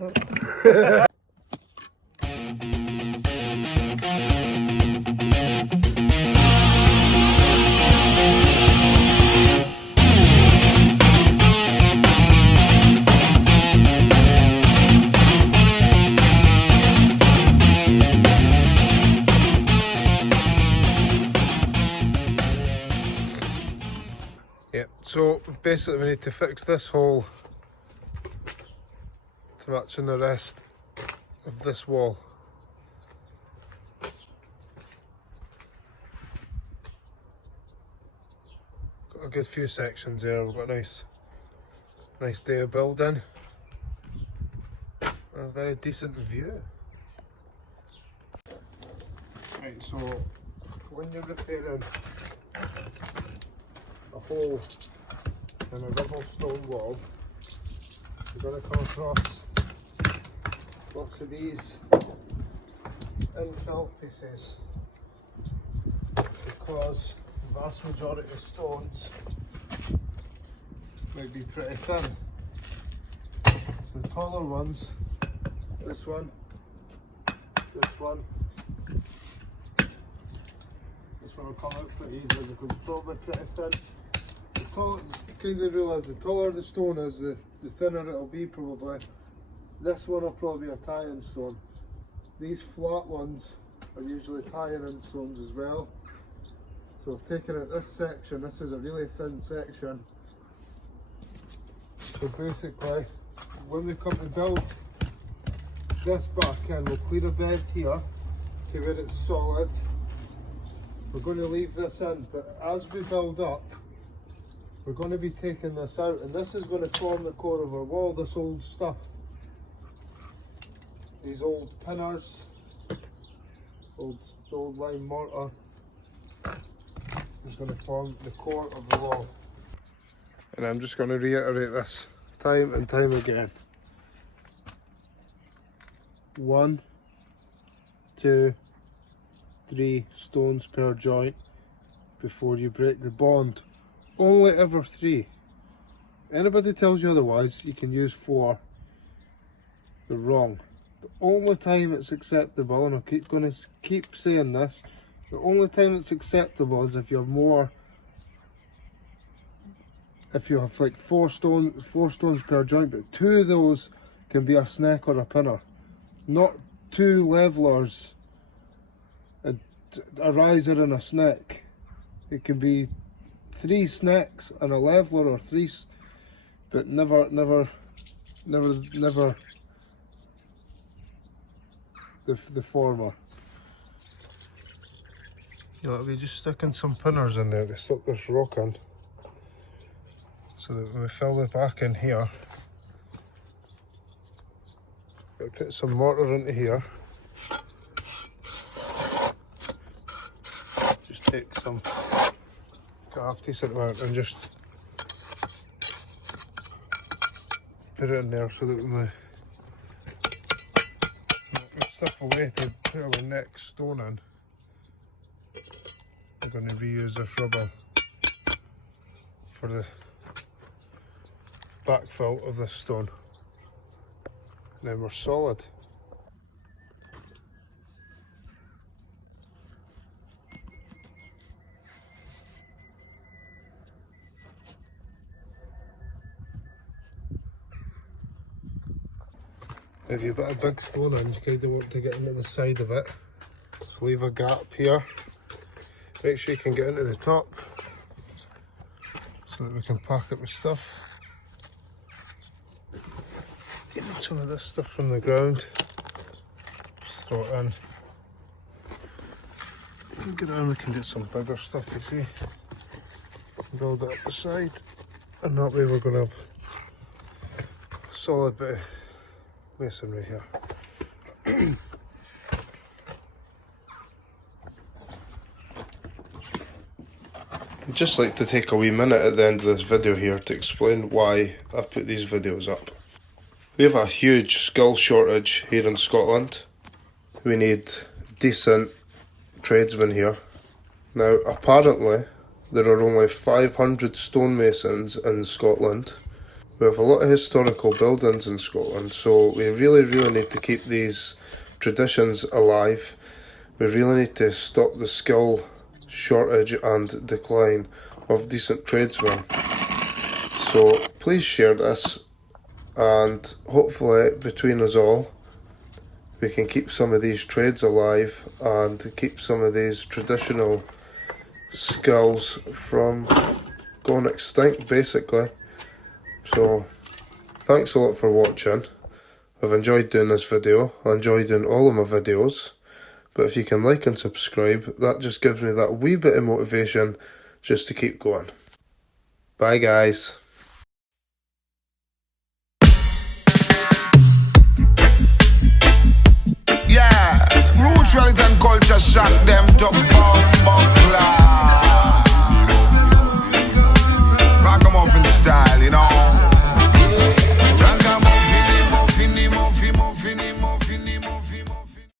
So basically we need to fix this hole to match in the rest of this wall. Got a good few sections there. We've got a nice day of building. A very decent view. Right, so when you're repairing a hole in a rubble stone wall, you're going to come across lots of these infill pieces, because the vast majority of stones might be pretty thin. So the taller ones, this one, this one will come out pretty easily because it's probably pretty thin. You kind of realise the taller the stone is, the thinner it'll be probably. This one will probably be a tie-in stone. These flat ones are usually tie-in stones as well. So I've taken out this section. This is a really thin section. So basically, when we come to build this back in, we'll clear a bed here to where it's solid. We're going to leave this in, but as we build up, we're going to be taking this out, and this is going to form the core of our wall. This old stuff, these old pinners, old lime mortar, is going to form the core of the wall. And I'm just going to reiterate this time and time again. 1, 2, 3 stones per joint before you break the bond. Only ever 3. Anybody tells you otherwise, you can use 4. They're wrong. The only time it's acceptable, and I'm going to keep saying this, the only time it's acceptable is if you have more. If you have like 4 stones per joint, but 2 of those can be a snack or a pinner, not 2 levelers, a riser and a snack. It can be 3 snacks and a leveler, or 3, but never the former. You know, we're just sticking some pinners in there to stop this rocking, so that when we fill the back in here, we'll put some mortar into here. Just take some half decent amount and just put it in there, so that when we stuff away to put our next stone in, we're going to reuse this rubble for the backfill of this stone, and then we're solid. If you've got a big stone in, you kind of want to get into the side of it. Just leave a gap here. Make sure you can get into the top, so that we can pack it with stuff. Get some of this stuff from the ground. Just throw it in. And get on, we can get some bigger stuff, you see. Build it up the side, and that way we're going to have a solid bit of masonry here. I'd just like to take a wee minute at the end of this video here to explain why I put these videos up. We have a huge skill shortage here in Scotland. We need decent tradesmen here. Now, apparently there are only 500 stonemasons in Scotland. We have a lot of historical buildings in Scotland, so we really need to keep these traditions alive. We really need to stop the skill shortage and decline of decent tradesmen. So please share this, and hopefully between us all we can keep some of these trades alive and keep some of these traditional skills from going extinct, basically. So thanks a lot for watching. I've enjoyed doing this video. I enjoy doing all of my videos, but if you can like and subscribe, that just gives me that wee bit of motivation just to keep going. Bye guys. Yeah, roots, religion, culture, shock them to bomb, class.